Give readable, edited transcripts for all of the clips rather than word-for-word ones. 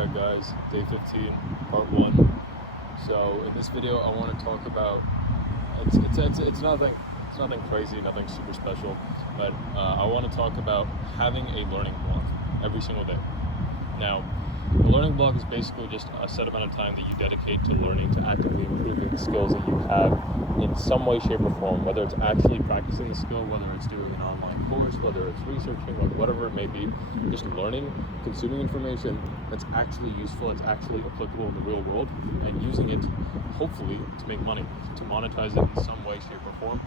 Alright guys, day 15, part 1. So in this video I want to talk about, it's nothing crazy, nothing super special, but I want to talk about having a learning block every single day. Now, the learning block is basically just a set amount of time that you dedicate to learning, to actively improving the skills that you have in some way, shape, or form, whether it's actually practicing the skill, whether it's doing an online course, whether it's researching, like whatever it may be, just learning, consuming information that's actually useful, that's actually applicable in the real world, and using it, hopefully, to make money, to monetize it in some way, shape, or form.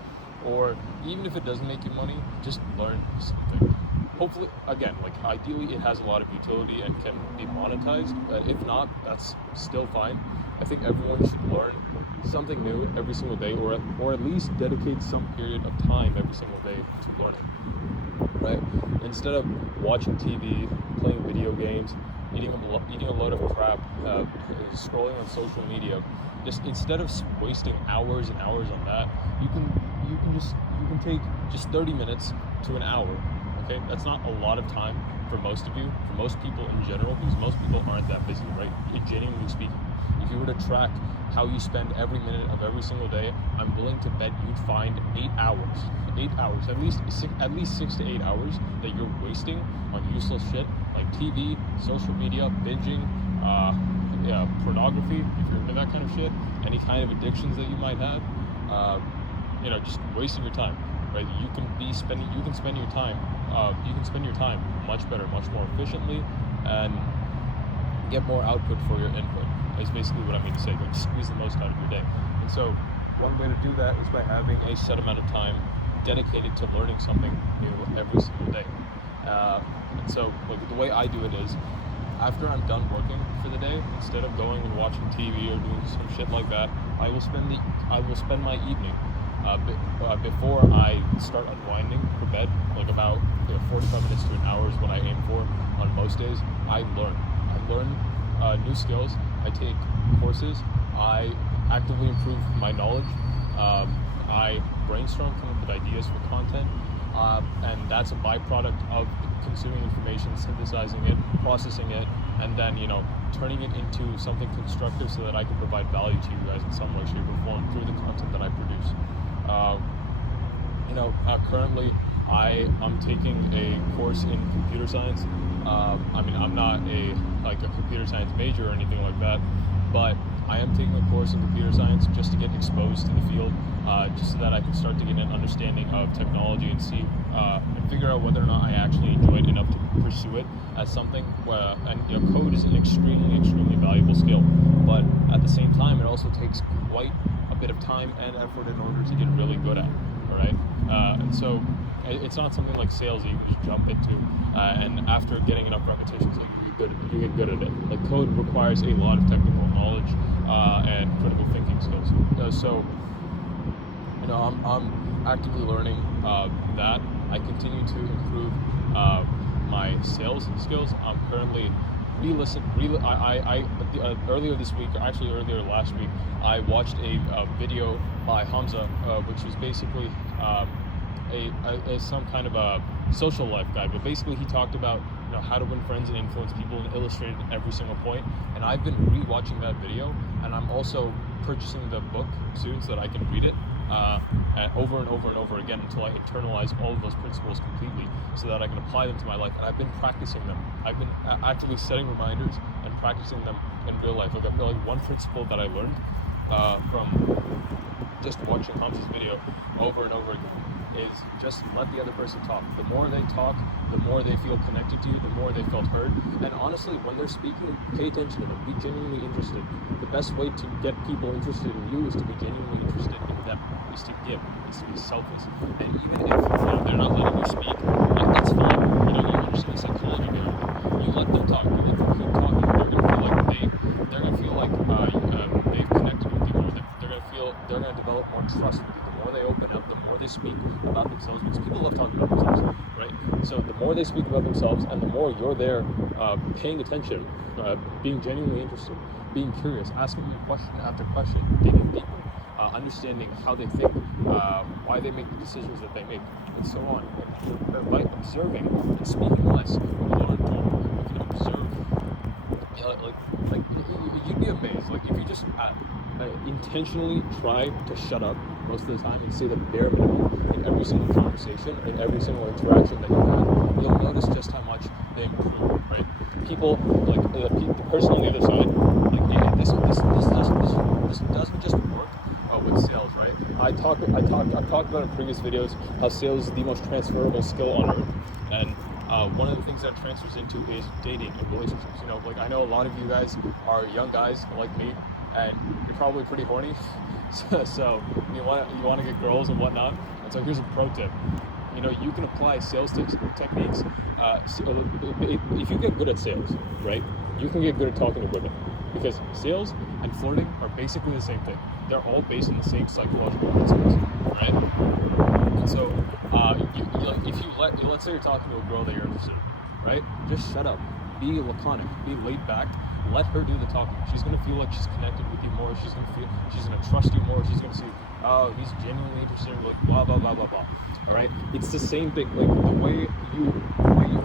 Or even if it doesn't make you money, just learn something. Hopefully, again, like ideally it has a lot of utility and can be monetized, but if not, that's still fine. I think everyone should learn something new every single day, or at least dedicate some period of time every single day to learning, right? Instead of watching TV, playing video games, eating a load of crap, scrolling on social media, just instead of wasting hours and hours on that, you can take just 30 minutes to an hour. Okay, that's not a lot of time for most of you, for most people in general, because most people aren't that busy, right? Genuinely speaking, if you were to track how you spend every minute of every single day, I'm willing to bet you'd find 8 hours, at least 6 to 8 hours that you're wasting on useless shit like TV, social media, binging, pornography, if you're into that kind of shit, any kind of addictions that you might have, just wasting your time. Right? You can spend your time much better, much more efficiently, and get more output for your input. Is basically what I mean to say. Like squeeze the most out of your day. And so, one way to do that is by having a set amount of time dedicated to learning something new every single day. And so, like the way I do it is, after I'm done working for the day, instead of going and watching TV or doing some shit like that, I will spend my evening. Before I start unwinding for bed, like about 45 minutes to an hour is what I aim for on most days. I learn new skills. I take courses. I actively improve my knowledge. I brainstorm, come up with ideas for content, and that's a byproduct of consuming information, synthesizing it, processing it, and then turning it into something constructive so that I can provide value to you guys in some way, shape, or form through the content that I produce. Currently I'm taking a course in computer science. I'm not a computer science major or anything like that, but I am taking a course in computer science just to get exposed to the field, just so that I can start to get an understanding of technology and see and figure out whether or not I actually enjoy it enough to pursue it as something. Code is an extremely valuable skill, but at the same time, it also takes quite a bit of time and effort in order to get really good at it. All right, and so it's not something like sales that you can just jump into, and after getting enough repetitions, you get good at it. Like code requires a lot of technical knowledge and critical thinking skills. I'm actively learning that. I continue to improve my sales skills. I'm currently earlier this week, or actually earlier last week, I watched a video by Hamza, which is basically some kind of a social life guide, but basically he talked about how to win friends and influence people, and illustrated every single point. And I've been rewatching that video, and I'm also purchasing the book soon so that I can read it over and over and over again until I internalize all of those principles completely, so that I can apply them to my life. And I've been practicing them. I've been actively setting reminders and practicing them in real life. Like I feel like one principle that I learned from just watching Hamza's video over and over again is just let the other person talk. The more they talk, the more they feel connected to you, the more they felt heard. And honestly, when they're speaking, pay attention to them. Be genuinely interested. The best way to get people interested in you is to be genuinely interested in them. Is to give. Is to be selfless. And even if they're not letting you speak, that's fine. You understand psychology there. You let them talk. You let them keep talking. They're gonna feel like they've connected with you more. They're gonna develop more trust with you. The more they open up, the more they speak about themselves, because people love talking about themselves, right? So the more they speak about themselves, and the more you're there paying attention, being genuinely interested, being curious, asking them question after question, digging deeper, understanding how they think, why they make the decisions that they make, and so on. And by observing and speaking less, you learn more. You can observe you'd be amazed. Like if you just intentionally try to shut up most of the time and say the bare minimum in every single conversation, in every single interaction that you have, you'll notice just how much they improve, right? People, like the person on the other side, like this doesn't just work with sales, right? I've talked about in previous videos how sales is the most transferable skill on earth, and one of the things that transfers into is dating and relationships. You know, like I know a lot of you guys are young guys like me, and you're probably pretty horny, so you want to get girls and whatnot. And so here's a pro tip. You know, you can apply sales techniques. If you get good at sales, right, you can get good at talking to women, because sales and flirting are basically the same thing. They're all based on the same psychological principles, right? And so, let's say you're talking to a girl that you're interested in, right? Just shut up, be laconic, be laid back. Let her do the talking. She's gonna feel like she's connected with you more. She's gonna trust you more. She's gonna see, oh, he's genuinely interested. Like blah blah blah blah blah. All right. It's the same thing. Like the way you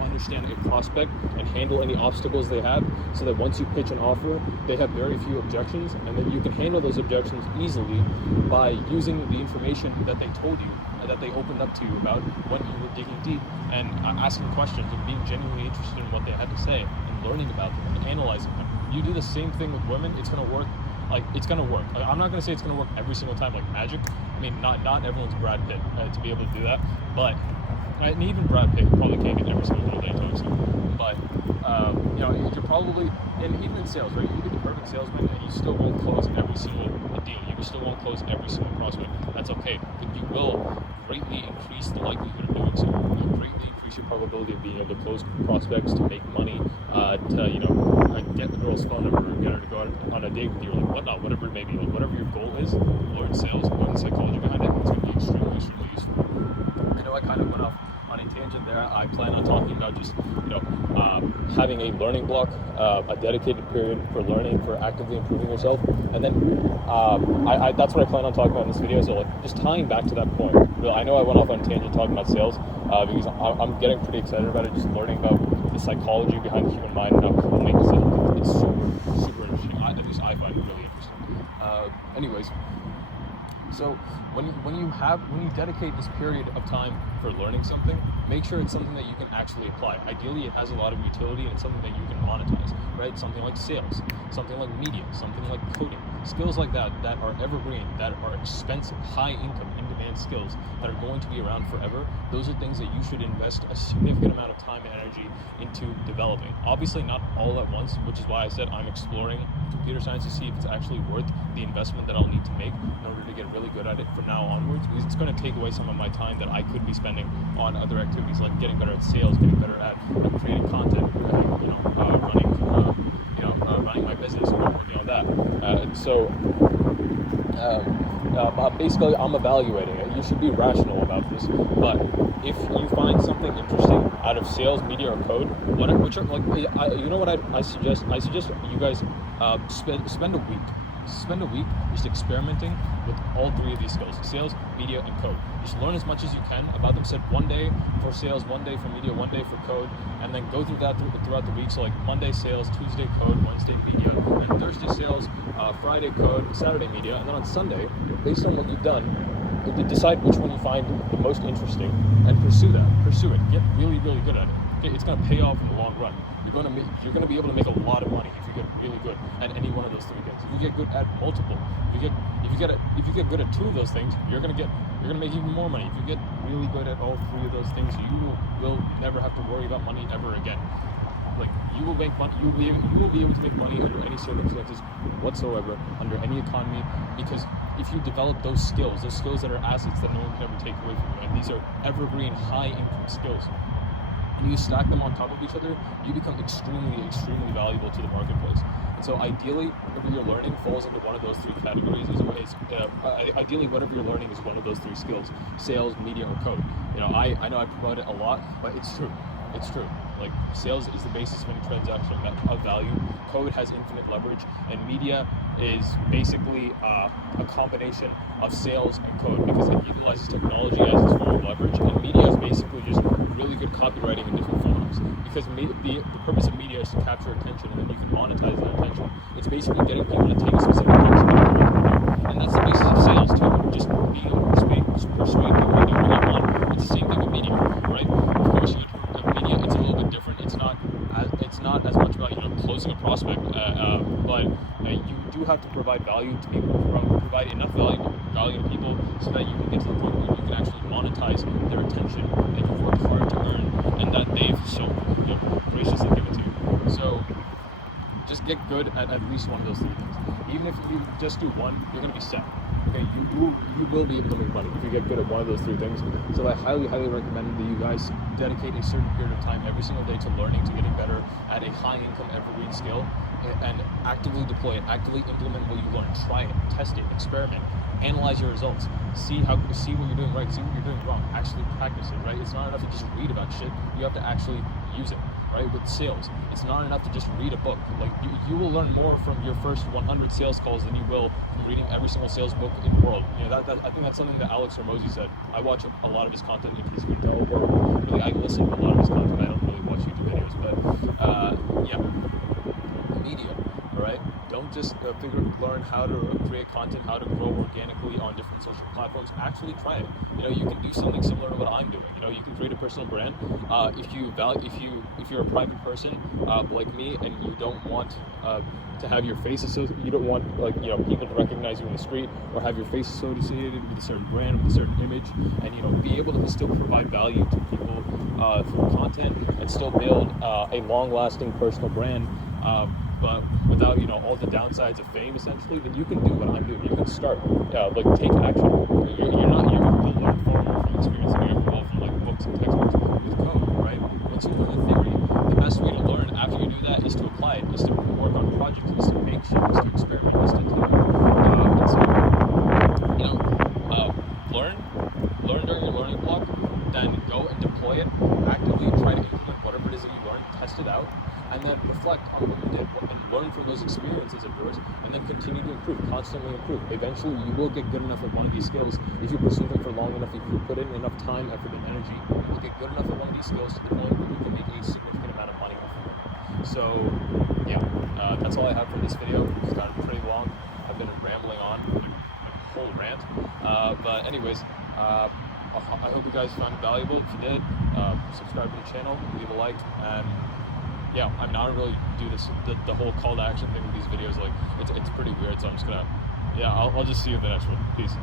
understand a prospect and handle any obstacles they have, so that once you pitch an offer, they have very few objections, and then you can handle those objections easily by using the information that they told you, that they opened up to you about when you were digging deep and asking questions and being genuinely interested in what they had to say and learning about them and analyzing them. You do the same thing with women, it's gonna work. Like it's gonna work. I'm not gonna say it's gonna work every single time like magic. I mean, not everyone's Brad Pitt to be able to do that, but and even Brad Pitt probably can't get every single girl that he talks to. But you know, you're probably, and even in sales, right? You can be the perfect salesman and you still won't close every single deal. You still won't close every single prospect. That's okay, but you will greatly increase the likelihood of doing so. You'll greatly increase your probability of being able to close prospects, to make money, to get the girl's phone number and get her to go on a date with you, or like whatnot, whatever it may be. Like whatever your goal is, learn sales, learn the psychology behind it. It's going to be extremely useful. I know I kind of went off on a tangent there. I plan on talking about just having a learning block, a dedicated period for learning, for actively improving yourself, and then that's what I plan on talking about in this video. So like just tying back to that point. I know I went off on a tangent talking about sales because I'm getting pretty excited about it, just learning about the psychology behind the human mind and how people make decisions. It's super interesting. At least I find it really interesting. Anyways, so when you dedicate this period of time for learning something, make sure it's something that you can actually apply. Ideally, it has a lot of utility and it's something that you can monetize, right? Something like sales, something like media, something like coding, skills like that are evergreen, that are expensive, high income, in-demand skills that are going to be around forever. Those are things that you should invest a significant amount of time and energy into developing. Obviously, not all at once, which is why I said I'm exploring computer science to see if it's actually worth the investment that I'll need to make in order to get really good at it from now onwards, because it's going to take away some of my time that I could be spending on other activities like getting better at sales, getting better at creating content, running my business, working on that. Basically, I'm evaluating it. You should be rational about this, but if you find something interesting out of sales, media, or code, I suggest? I suggest you guys spend a week just experimenting with all three of these skills: sales, media, and code. Just learn as much as you can about them. Set one day for sales, one day for media, one day for code, and then go through that throughout the week. So like Monday sales, Tuesday code, Wednesday media, and Thursday sales, Friday code, Saturday media, and then on Sunday, based on what you've done, decide which one you find the most interesting and pursue it. Get really, really good at it. Okay, it's going to pay off in the long run. You're going to be able to make a lot of money if you get really good at any one of those three things. If you get good at multiple, if you get good at two of those things, you're going to make even more money. If you get really good at all three of those things, you will never have to worry about money ever again. Like you will make money, you will be able to make money under any circumstances whatsoever, under any economy, because if you develop those skills that are assets that no one can ever take away from you, and these are evergreen, high income skills, and you stack them on top of each other, you become extremely, extremely valuable to the marketplace. And so ideally, whatever you're learning falls into one of those three categories. Ideally, whatever you're learning is one of those three skills: sales, media, or code. I know I promote it a lot, but it's true. It's true. Like sales is the basis of any transaction of value. Code has infinite leverage, and media is basically a combination of sales and code because it utilizes technology as its form of leverage. And media is basically just really good copywriting in different forms. Because the purpose of media is to capture attention, and then you can monetize It's basically getting people to take a specific action that you want to do. And that's the basis of sales too. Just being able to persuade people to do what you want. It's the same thing with media, right? Of course, media, it's a little bit different. It's not as much about closing a prospect, but you do have to provide value to people, provide enough value to people so that you can get to the point where you can actually monetize their attention that you've worked hard to earn and that they've so graciously given to you. So just get good at least one of those three things. Even if you just do one, you're going to be set. Okay, you will be able to make money if you get good at one of those three things. So I highly recommend that you guys dedicate a certain period of time every single day to learning, to getting better at a high income evergreen skill, and actively deploy it, actively implement what you learn, try it, test it, experiment, analyze your results, see what you're doing right, see what you're doing wrong, actually practice it, right? It's not enough to just read about shit, you have to actually use it, right? With sales, it's not enough to just read a book. Like you will learn more from your first 100 sales calls than you will from reading every single sales book in the world. That I think that's something that Alex Hormozi said. I watch a lot of his content, if you can tell, or really I listen to a lot of his content. I don't really watch YouTube videos, but media, all right? Don't just learn how to create content, how to grow organically on different social platforms. Actually try it. You can do something similar to what I'm doing. You can create a personal brand. If you're a private person like me, and you don't want to have your face associated, you don't want people to recognize you in the street or have your face associated with a certain brand, with a certain image, and be able to still provide value to people through content and still build a long-lasting personal brand. But without all the downsides of fame, essentially, then you can do what I'm doing. You can start, take action. You'll learn far more from experience than you will from books and textbooks with code, right? Once you learn the theory, the best way to learn after you do that is to apply it, is to work on projects, is to make shit, is to experiment, is to do. Learn during your learning block, then go and deploy it, actively try to implement whatever it is that you learned, test it out, and then reflect on what you did and learn from those experiences of yours, and then continue to improve, constantly improve. Eventually, you will get good enough at one of these skills if you pursue them for long enough, if you put in enough time, effort, and energy. You will get good enough at one of these skills to the point where you can make a significant amount of money off of them. So, that's all I have for this video. It's gotten pretty long. I've been rambling on a whole rant. But anyways, I hope you guys found it valuable. If you did, subscribe to the channel, leave a like, and I don't really do this, the whole call to action thing with these videos. It's pretty weird, so I'm just gonna, I'll just see you in the next one. Peace.